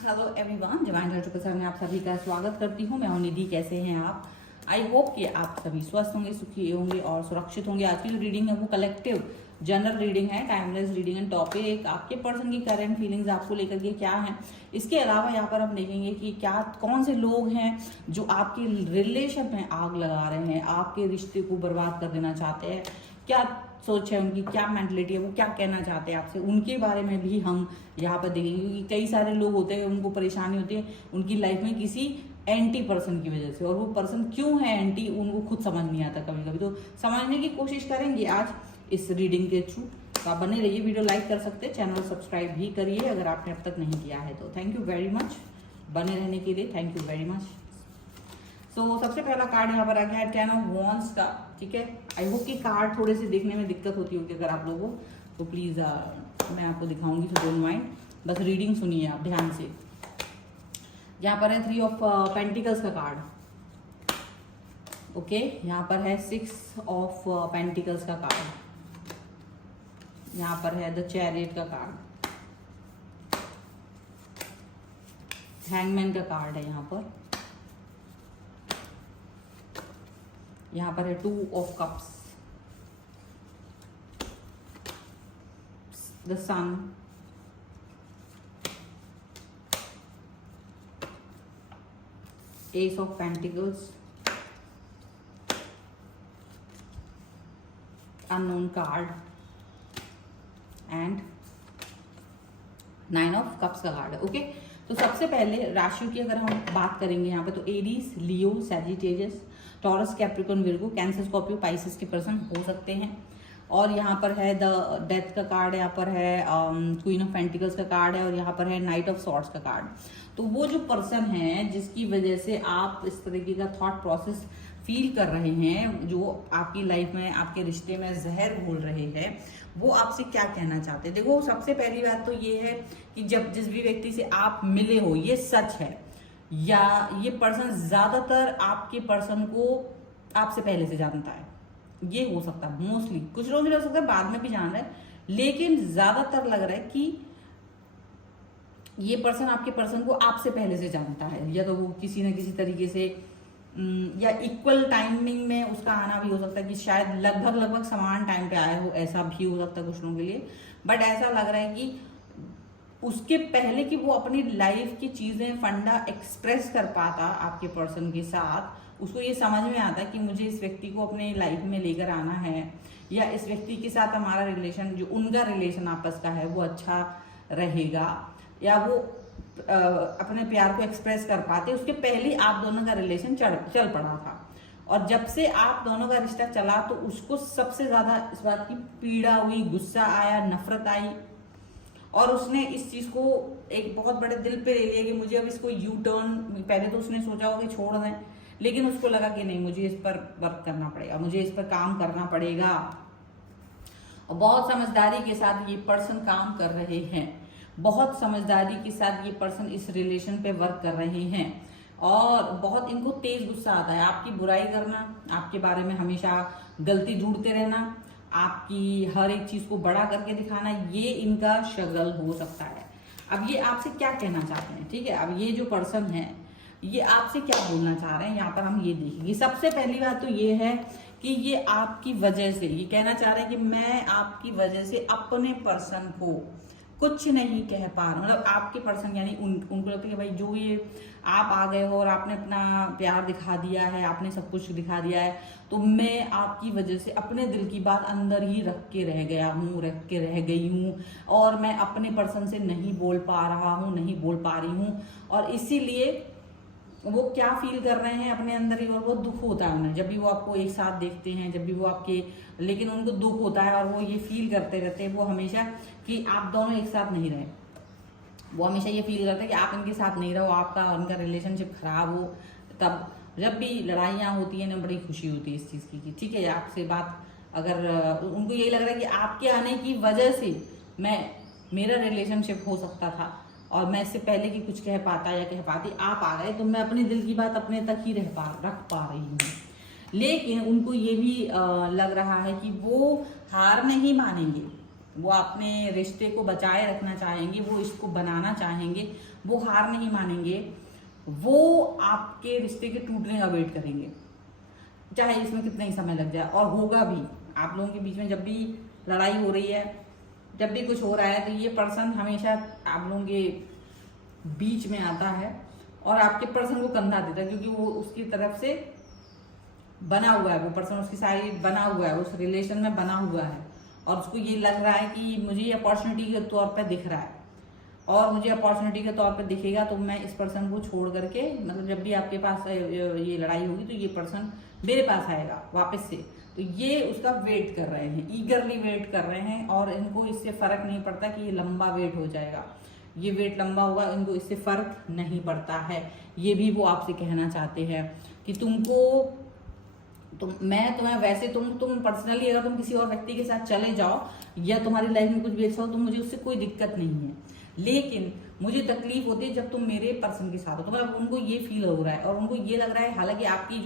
Hello everyone, divine health के में आप सभी का स्वागत करती हूँ। मैं हूँ निधि। कैसे हैं आप? आई होप कि आप सभी स्वस्थ होंगे, सुखी होंगे और सुरक्षित होंगे। आज की जो रीडिंग है वो कलेक्टिव जनरल रीडिंग है, टाइमलेस रीडिंग एंड टॉपिक आपके पर्सन की करंट फीलिंग्स आपको लेकर के क्या है। इसके अलावा यहाँ पर हम देखेंगे कि क्या कौन से लोग हैं जो आपके रिलेशन में आग लगा रहे हैं, आपके रिश्ते को बर्बाद कर देना चाहते हैं। क्या सोच है उनकी, क्या मेंटलिटी है, वो क्या कहना चाहते हैं आपसे, उनके बारे में भी हम यहाँ पर देखेंगे। क्योंकि कई सारे लोग होते हैं, उनको परेशानी होती है उनकी लाइफ में किसी एंटी पर्सन की वजह से, और वो पर्सन क्यों है एंटी उनको खुद समझ नहीं आता कभी कभी। तो समझने की कोशिश करेंगे आज इस रीडिंग के थ्रू। तो आप बने रहिए, वीडियो लाइक कर सकते हैं, चैनल सब्सक्राइब भी करिए अगर आपने अब तक नहीं किया है तो। थैंक यू वेरी मच बने रहने के लिए, थैंक यू वेरी मच। सो सबसे पहला कार्ड यहाँ पर आ गया है 10 ऑफ वॉन्ड्स का। ठीक है, आई होप कि कार्ड थोड़े से देखने में दिक्कत होती होगी अगर आप लोगों को, तो प्लीज़ मैं आपको दिखाऊंगी, तो डोंट माइंड, बस रीडिंग सुनिए आप ध्यान से। यहाँ पर है 3 ऑफ पेंटिकल्स का कार्ड। ओके, यहाँ पर है 6 ऑफ पेंटिकल्स का कार्ड। यहाँ पर है द चैरियट का कार्ड, हैंगमैन का कार्ड है यहाँ पर। यहाँ पर है 2 of cups, the sun, ace of pentacles, unknown card and 9 of cups का कार्ड है। ओके, तो सबसे पहले राशियों की अगर हम बात करेंगे यहाँ पे, तो Aries, Leo, Sagittarius, Taurus, Capricorn, Virgo, Cancer, Scorpio, Pisces के पर्सन हो सकते हैं। और यहाँ पर है द डेथ का कार्ड, यहाँ पर है क्वीन ऑफ पेंटिकल्स का कार्ड है, और यहाँ पर है नाइट ऑफ सॉर्ड्स का कार्ड। तो वो जो पर्सन है जिसकी वजह से आप इस तरीके का थॉट प्रोसेस फील कर रहे हैं, जो आपकी लाइफ में, आपके रिश्ते में जहर घोल रहे हैं, वो आपसे क्या कहना चाहते हैं। देखो, सबसे पहली बात तो ये है कि जब जिस भी व्यक्ति से आप मिले हो, ये सच है या ये पर्सन ज्यादातर आपके पर्सन को आपसे पहले से जानता है, ये हो सकता है। मोस्टली कुछ लोग भी हो सकता है बाद में भी जान रहे हैं, लेकिन ज्यादातर लग रहा है कि ये पर्सन आपके पर्सन को आपसे पहले से जानता है, या तो वो किसी न किसी तरीके से या इक्वल टाइमिंग में उसका आना भी हो सकता है कि शायद लगभग समान टाइम पे आया हो, ऐसा भी हो सकता है कुछ लोगों के लिए। बट ऐसा लग रहा है कि उसके पहले कि वो अपनी लाइफ की चीजें फंडा एक्सप्रेस कर पाता आपके पर्सन के साथ, उसको ये समझ में आता है कि मुझे इस व्यक्ति को अपने लाइफ में लेकर आना है, या इस व्यक्ति के साथ हमारा रिलेशन, जो उनका रिलेशन आपस का है, वो अच्छा रहेगा, या वो अपने प्यार को एक्सप्रेस कर पाते। उसके पहले आप दोनों का रिलेशन चल पड़ा था, और जब से आप दोनों का रिश्ता चला तो उसको सबसे ज्यादा इस बात की पीड़ा हुई, गुस्सा आया, नफरत आई, और उसने इस चीज को एक बहुत बड़े दिल पे ले लिया कि मुझे अब इसको यू टर्न, पहले तो उसने सोचा होगा कि छोड़ दें, लेकिन उसको लगा कि नहीं, मुझे इस पर वर्क करना पड़ेगा, मुझे इस पर काम करना पड़ेगा। और बहुत समझदारी के साथ ये पर्सन काम कर रहे हैं, बहुत समझदारी के साथ ये पर्सन इस रिलेशन पे वर्क कर रहे हैं, और बहुत इनको तेज गुस्सा आता है आपकी बुराई करना, आपके बारे में हमेशा गलती ढूंढते रहना, आपकी हर एक चीज को बड़ा करके दिखाना, ये इनका शगल हो सकता है। अब ये आपसे क्या कहना चाहते हैं, ठीक है, अब ये जो पर्सन है ये आपसे क्या बोलना चाह रहे हैं, यहाँ पर हम ये देखेंगे। सबसे पहली बात तो ये है कि ये आपकी वजह से ये कहना चाह रहे हैं कि मैं आपकी वजह से अपने पर्सन को कुछ नहीं कह पा रहा हूँ। मतलब आपके पर्सन यानी उनको लगता है कि भाई जो ये आप आ गए हो और आपने अपना प्यार दिखा दिया है, आपने सब कुछ दिखा दिया है, तो मैं आपकी वजह से अपने दिल की बात अंदर ही रख के रह गया हूँ, रख के रह गई हूँ, और मैं अपने पर्सन से नहीं बोल पा रहा हूँ, नहीं बोल पा रही हूँ। और इसीलिए वो क्या फील कर रहे हैं अपने अंदर ही, और वो दुख होता है उन्हें जब भी वो आपको एक साथ देखते हैं, जब भी वो आपके, लेकिन उनको दुख होता है और वो ये फील करते रहते हैं वो हमेशा कि आप दोनों एक साथ नहीं रहे। वो हमेशा ये फील करते हैं कि आप इनके साथ नहीं रहो, आपका और उनका रिलेशनशिप खराब हो। तब जब भी लड़ाइयाँ होती हैं ना, बड़ी खुशी होती है इस चीज़ की, ठीक है, आपसे बात अगर उनको यही लग रहा है कि आपके आने की वजह से मेरा रिलेशनशिप हो सकता था, और मैं इससे पहले कि कुछ कह पाता या कह पाती, आप आ गए तो मैं अपने दिल की बात अपने तक ही रख पा रही हूँ। लेकिन उनको ये भी लग रहा है कि वो हार नहीं मानेंगे, वो अपने रिश्ते को बचाए रखना चाहेंगे, वो इसको बनाना चाहेंगे, वो हार नहीं मानेंगे, वो आपके रिश्ते के टूटने का वेट करेंगे, चाहे इसमें कितना ही समय लग जाए। और होगा भी आप लोगों के बीच में, जब भी लड़ाई हो रही है, जब भी कुछ हो रहा है, तो ये पर्सन हमेशा आप लोगों के बीच में आता है और आपके पर्सन को कंधा देता है, क्योंकि वो उसकी तरफ से बना हुआ है, वो पर्सन उसकी साइड बना हुआ है, उस रिलेशन में बना हुआ है, और उसको ये लग रहा है कि मुझे ये अपॉर्चुनिटी के तौर पर दिख रहा है, और मुझे अपॉर्चुनिटी के तौर पर दिखेगा तो मैं इस पर्सन को छोड़ करके, मतलब जब भी आपके पास ये लड़ाई होगी तो ये पर्सन मेरे पास आएगा वापस से। तो ये उसका वेट कर रहे हैं, ईगरली वेट कर रहे हैं, और इनको इससे फर्क नहीं पड़ता कि ये लंबा वेट हो जाएगा, ये वेट लंबा होगा, इनको इससे फर्क नहीं पड़ता है। ये भी वो आपसे कहना चाहते हैं कि मैं तुम्हें वैसे तुम पर्सनली अगर तुम किसी और व्यक्ति के साथ चले जाओ या तुम्हारी लाइफ में कुछ भी अच्छा हो तो मुझे उससे कोई दिक्कत नहीं है, लेकिन मुझे तकलीफ होती है जब तुम मेरे पर्सन के साथ हो। तो मतलब उनको ये फील हो रहा है और उनको ये लग रहा है, हालांकि आपकी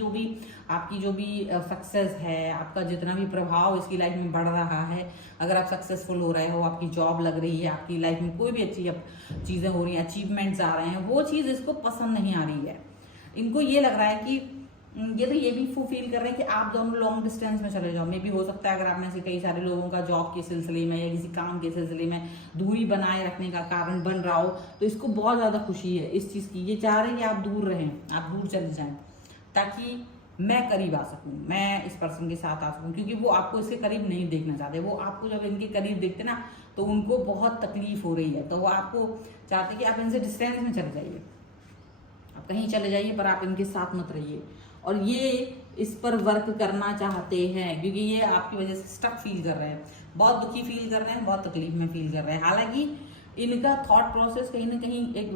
जो भी सक्सेस है, आपका जितना भी प्रभाव इसकी लाइफ में बढ़ रहा है, अगर आप सक्सेसफुल हो रहे हो, आपकी जॉब लग रही है, आपकी लाइफ में कोई भी अच्छी चीजें हो रही हैं, अचीवमेंट्स आ रहे हैं, वो चीज इसको पसंद नहीं आ रही है। इनको ये लग रहा है कि ये भी फील कर रहे हैं कि आप दोनों लॉन्ग डिस्टेंस में चले जाओ। मे भी हो सकता है अगर आप में से कई सारे लोगों का जॉब के सिलसिले में या किसी काम के सिलसिले में दूरी बनाए रखने का कारण बन रहा हो, तो इसको बहुत ज्यादा खुशी है इस चीज की। ये चाह रहे हैं कि आप दूर रहें, आप दूर चले जाएं, ताकि मैं करीब आ सकूं, मैं इस पर्सन के साथ आ सकूं, क्योंकि वो आपको इसके करीब नहीं देखना चाहते। वो आपको जब इनके करीब देखते ना तो उनको बहुत तकलीफ हो रही है, तो वो आपको चाहते कि आप इनसे डिस्टेंस में चले जाइए, आप कहीं चले जाइए, पर आप इनके साथ मत रहिए। और ये इस पर वर्क करना चाहते हैं, क्योंकि ये आपकी वजह से स्टक फील कर रहे हैं, बहुत दुखी फील कर रहे हैं, बहुत तकलीफ में फील कर रहे हैं। हालांकि इनका थॉट प्रोसेस कहीं ना कहीं एक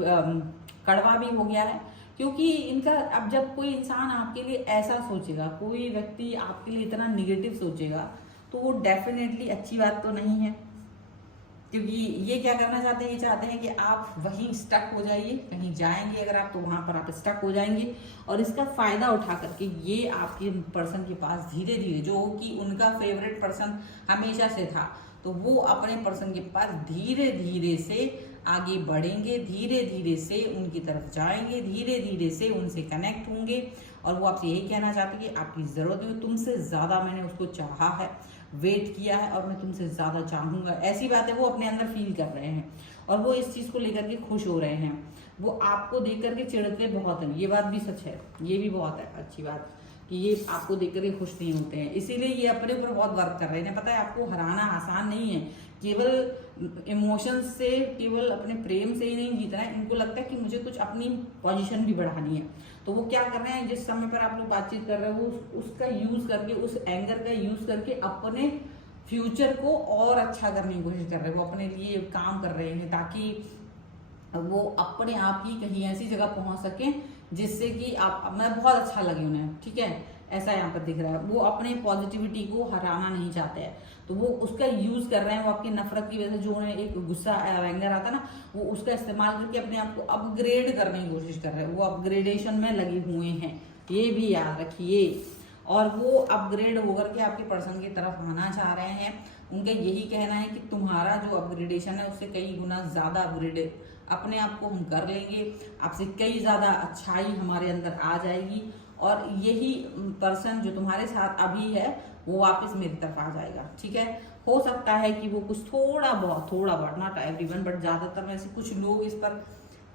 कड़वा भी हो गया है, क्योंकि इनका अब जब कोई इंसान आपके लिए ऐसा सोचेगा, कोई व्यक्ति आपके लिए इतना निगेटिव सोचेगा, तो वो डेफिनेटली अच्छी बात तो नहीं है। क्योंकि ये क्या करना चाहते हैं, ये चाहते हैं कि आप वहीं स्टक हो जाइए, कहीं जाएंगे अगर आप तो वहां पर आप स्टक हो जाएंगे, और इसका फायदा उठा करके ये आपके पर्सन के पास धीरे धीरे, जो कि उनका फेवरेट पर्सन हमेशा से था, तो वो अपने पर्सन के पास धीरे धीरे से आगे बढ़ेंगे, धीरे धीरे से उनकी तरफ जाएंगे, धीरे धीरे से उनसे कनेक्ट होंगे, और वो आपसे यही कहना चाहते हैं कि आपकी जरूरत है, तुमसे ज्यादा मैंने उसको चाहा है, वेट किया है, और मैं तुमसे ज्यादा चाहूंगा। ऐसी बातें वो अपने अंदर फील कर रहे हैं, और वो इस चीज को लेकर के खुश हो रहे हैं। वो आपको देख करके चिढ़ते बहुत हैं, ये बात भी सच है, ये भी बहुत है अच्छी बात कि ये आपको देख करके खुश नहीं होते हैं, इसीलिए ये अपने ऊपर बहुत वर्क कर रहे हैं। पता है आपको हराना आसान नहीं है, केवल इमोशंस से, केवल अपने प्रेम से ही नहीं जीतना है। इनको लगता है कि मुझे कुछ अपनी पोजीशन भी बढ़ानी है, तो वो क्या कर रहे हैं, जिस समय पर आप लोग बातचीत कर रहे हो उसका यूज करके, उस एंगर का यूज करके अपने फ्यूचर को और अच्छा करने की कोशिश कर रहे हैं। वो अपने लिए काम कर रहे हैं ताकि वो अपने आप ही कहीं ऐसी जगह पहुंच सके जिससे कि आप, मैं बहुत अच्छा लगे उन्हें, ठीक है, ऐसा यहाँ पर दिख रहा है। वो अपने पॉजिटिविटी को हराना नहीं चाहते हैं, तो वो उसका यूज कर रहे हैं। वो आपकी नफरत की वजह से जो उन्हें एक गुस्सा एंगर आता ना, वो उसका इस्तेमाल करके अपने आप को अपग्रेड करने की कोशिश कर रहे हैं। वो अपग्रेडेशन में लगे हुए हैं, ये भी याद रखिए। और वो अपग्रेड होकर के आपके पर्सन की तरफ आना चाह रहे हैं। उनका यही कहना है कि तुम्हारा जो अपग्रेडेशन है उससे कई गुना ज्यादा अपग्रेड अपने आप को हम कर लेंगे, आपसे कई ज्यादा अच्छाई हमारे अंदर आ जाएगी, और यही पर्सन जो तुम्हारे साथ अभी है वो वापस मेरी तरफ आ जाएगा, ठीक है। हो सकता है कि वो कुछ थोड़ा बहुत नॉट एवरीवन बट ज्यादातर में से कुछ लोग इस पर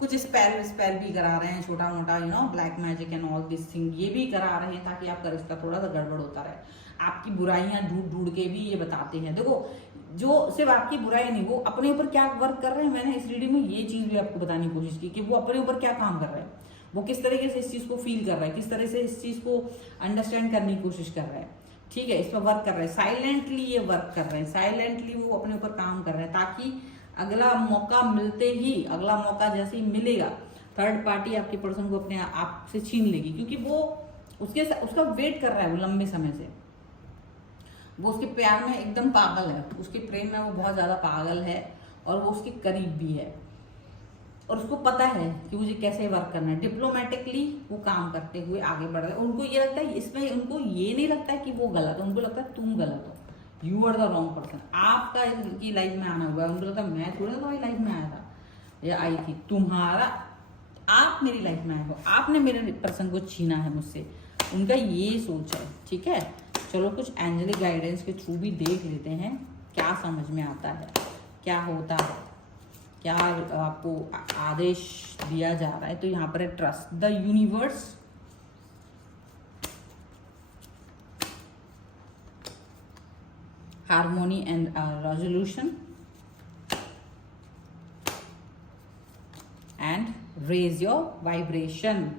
कुछ स्पेल भी करा रहे हैं, छोटा मोटा black magic and all this thing, ये भी करा रहे हैं ताकि आपका रिश्ता थोड़ा सा गड़बड़ होता रहे। आपकी बुराइयां ढूंढ के भी ये बताते हैं। देखो, जो सिर्फ आपकी बुराई नहीं, वो अपने ऊपर क्या वर्क कर रहे हैं। मैंने इस रीडिंग में ये चीज भी आपको बताने की कोशिश की कि वो अपने ऊपर क्या काम कर रहे हैं, वो किस तरीके से इस चीज को फील कर रहे हैं, किस तरह से इस चीज को अंडरस्टैंड करने की कोशिश कर रहे हैं, ठीक है, इस पर वर्क कर रहे हैं। साइलेंटली ये वर्क कर रहे हैं, साइलेंटली वो अपने ऊपर काम कर रहे हैं, ताकि अगला मौका मिलते ही, अगला मौका जैसे ही मिलेगा, थर्ड पार्टी आपके पर्सन को अपने आप से छीन लेगी, क्योंकि वो उसका वेट कर रहा है वो लंबे समय से। वो उसके प्यार में एकदम पागल है, उसके प्रेम में वो बहुत ज्यादा पागल है, और वो उसके करीब भी है, और उसको पता है कि मुझे कैसे वर्क करना है। डिप्लोमेटिकली वो काम करते हुए आगे बढ़ रहे हैं। उनको ये लगता है, इसमें उनको ये नहीं लगता है कि वो गलत है, उनको लगता है तुम गलत हो, you are the wrong person. आपका इनकी लाइफ में आना हुआ, उनको लगता मैं थोड़ा तुम्हारी लाइफ में आया था या आई थी, तुम्हारा आप मेरी लाइफ में आए हो, आपने मेरे पर्सन को छीना है मुझसे, उनका ये सोच है। ठीक है, चलो कुछ एंजेलिक गाइडेंस के थ्रू भी देख लेते हैं क्या समझ में आता है, क्या होता है, क्या आपको आदेश दिया जा रहा है। तो यहाँ पर है trust the universe, harmony and resolution and raise your vibration.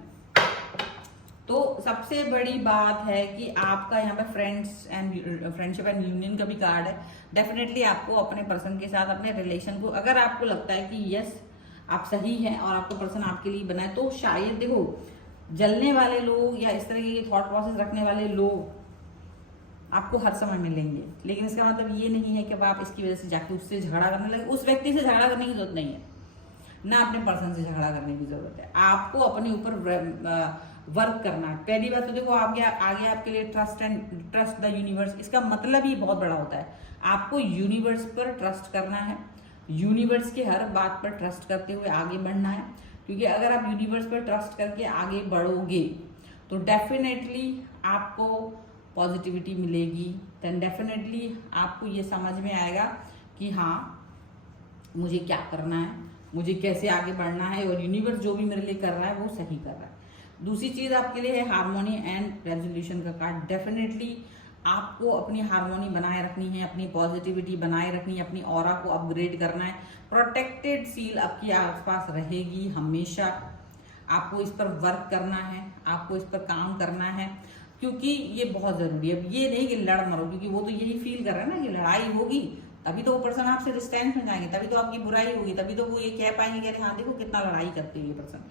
तो सबसे बड़ी बात है कि आपका यहाँ पे फ्रेंडशिप एंड यूनियन का भी कार्ड है। डेफिनेटली आपको अपने पर्सन के साथ अपने रिलेशन को, अगर आपको लगता है कि यस आप सही हैं और आपको पर्सन आपके लिए बना है, तो शायद देखो जलने वाले लोग या इस तरह के थॉट प्रोसेस रखने वाले लोग आपको हर समय मिलेंगे, लेकिन इसका मतलब ये नहीं है कि अब आप इसकी वजह से जाके उससे झगड़ा करने लगे। उस व्यक्ति से झगड़ा करने की जरूरत नहीं है, ना अपने पर्सन से झगड़ा करने की जरूरत है। आपको अपने ऊपर वर्क करना है। पहली बात तो देखो आगे आपके लिए ट्रस्ट द यूनिवर्स, इसका मतलब ही बहुत बड़ा होता है। आपको यूनिवर्स पर ट्रस्ट करना है, यूनिवर्स की हर बात पर ट्रस्ट करते हुए आगे बढ़ना है, क्योंकि अगर आप यूनिवर्स पर ट्रस्ट करके आगे बढ़ोगे तो डेफिनेटली आपको पॉजिटिविटी मिलेगी। देन डेफिनेटली आपको ये समझ में आएगा कि हाँ मुझे क्या करना है, मुझे कैसे आगे बढ़ना है, और यूनिवर्स जो भी मेरे लिए कर रहा है वो सही कर रहा है। दूसरी चीज आपके लिए है हार्मोनी एंड रेजोल्यूशन का कार्ड। डेफिनेटली आपको अपनी हार्मोनी बनाए रखनी है, अपनी पॉजिटिविटी बनाए रखनी है, अपनी ऑरा को अपग्रेड करना है। प्रोटेक्टेड सील आपके आसपास रहेगी हमेशा। आपको इस पर वर्क करना है, आपको इस पर काम करना है, क्योंकि ये बहुत जरूरी है। ये नहीं कि लड़ मरो, क्योंकि वो तो यही फील कर रहा है ना कि लड़ाई होगी तभी तो वो पर्सन आपसे डिस्टेंस में जाएंगे, तभी तो आपकी बुराई होगी, तभी तो वो ये कह पाएंगे कि अरे हाँ देखो कितना लड़ाई करते हैं ये पर्सन।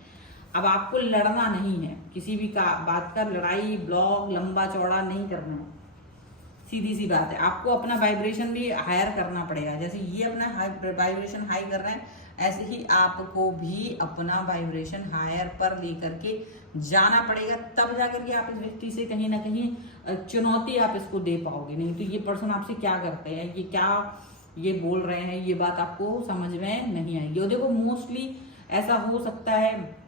अब आपको लड़ना नहीं है, किसी भी बात का लड़ाई ब्लॉग लंबा चौड़ा नहीं करना है, सीधी सी बात है। आपको अपना वाइब्रेशन भी हायर करना पड़ेगा। जैसे ये अपना वाइब्रेशन हाई कर रहे हैं, ऐसे ही आपको भी अपना वाइब्रेशन हायर पर लेकर के जाना पड़ेगा, तब जाकर के आप इस व्यक्ति से कहीं ना कहीं चुनौती आप इसको दे पाओगे। नहीं तो ये पर्सन आपसे क्या करते हैं, ये क्या ये बोल रहे हैं, ये बात आपको समझ में नहीं आएगी। और देखो मोस्टली ऐसा हो सकता है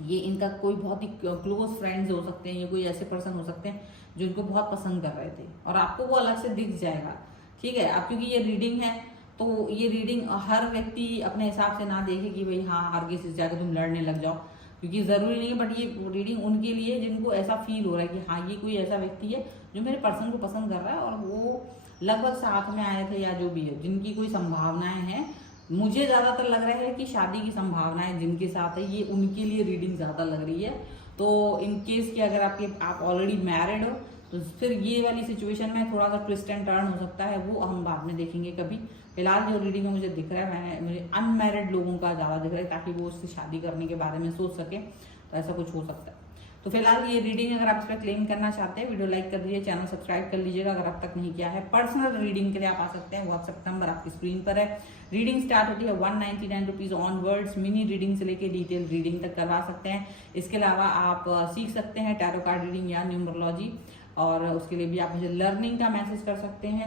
ये इनका कोई बहुत ही क्लोज फ्रेंड्स हो सकते हैं, ये कोई ऐसे पर्सन हो सकते हैं जो इनको बहुत पसंद कर रहे थे और आपको वो अलग से दिख जाएगा। ठीक है, अब क्योंकि ये रीडिंग है तो ये रीडिंग हर व्यक्ति अपने हिसाब से ना देखे कि भाई हाँ हर किसी से जाकर तुम लड़ने लग जाओ, क्योंकि जरूरी नहीं है। बट ये रीडिंग उनके लिए जिनको ऐसा फील हो रहा है कि हाँ ये कोई ऐसा व्यक्ति है जो मेरे पर्सन को पसंद कर रहा है और वो लगभग साथ में आए थे या जो भी है, जिनकी कोई संभावनाएं हैं। मुझे ज्यादातर लग रहा है कि शादी की संभावनाएं जिनके साथ है ये उनके लिए रीडिंग ज्यादा लग रही है। तो इन केस कि अगर आप ऑलरेडी मैरिड हो तो फिर ये वाली सिचुएशन में थोड़ा सा ट्विस्ट एंड टर्न हो सकता है, वो हम बाद में देखेंगे कभी। फिलहाल जो रीडिंग में मुझे दिख रहा है मुझे अनमैरिड लोगों का ज्यादा दिख रहा है, ताकि वो उससे शादी करने के बारे में सोच सके, तो ऐसा कुछ हो सकता है। तो फिलहाल ये रीडिंग अगर आप इस पर क्लेम करना चाहते हैं, वीडियो लाइक कर दीजिए, चैनल सब्सक्राइब कर लीजिएगा अगर अब तक नहीं किया है। पर्सनल रीडिंग के लिए आप आ सकते हैं, व्हाट्सएप नंबर आपकी स्क्रीन पर है। रीडिंग स्टार्ट होती है 199 रुपीज ऑनवर्ड्स। मिनी रीडिंग से लेके डिटेल रीडिंग तक करवा सकते हैं। इसके अलावा आप सीख सकते हैं टैरो कार्ड रीडिंग या न्यूमरोलॉजी, और उसके लिए भी आप मुझे लर्निंग का मैसेज कर सकते हैं।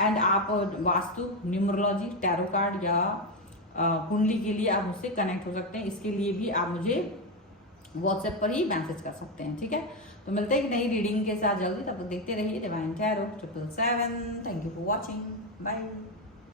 एंड आप वास्तु, न्यूमरोलॉजी, टैरो कार्ड या कुंडली के लिए आप मुझसे कनेक्ट हो सकते हैं। इसके लिए भी आप मुझे व्हाट्सएप पर ही मैसेज कर सकते हैं। ठीक है, तो मिलते हैं एक नई रीडिंग के साथ जल्दी, तब तक देखते रहिए divine tarot 777। Thank you for watching, bye.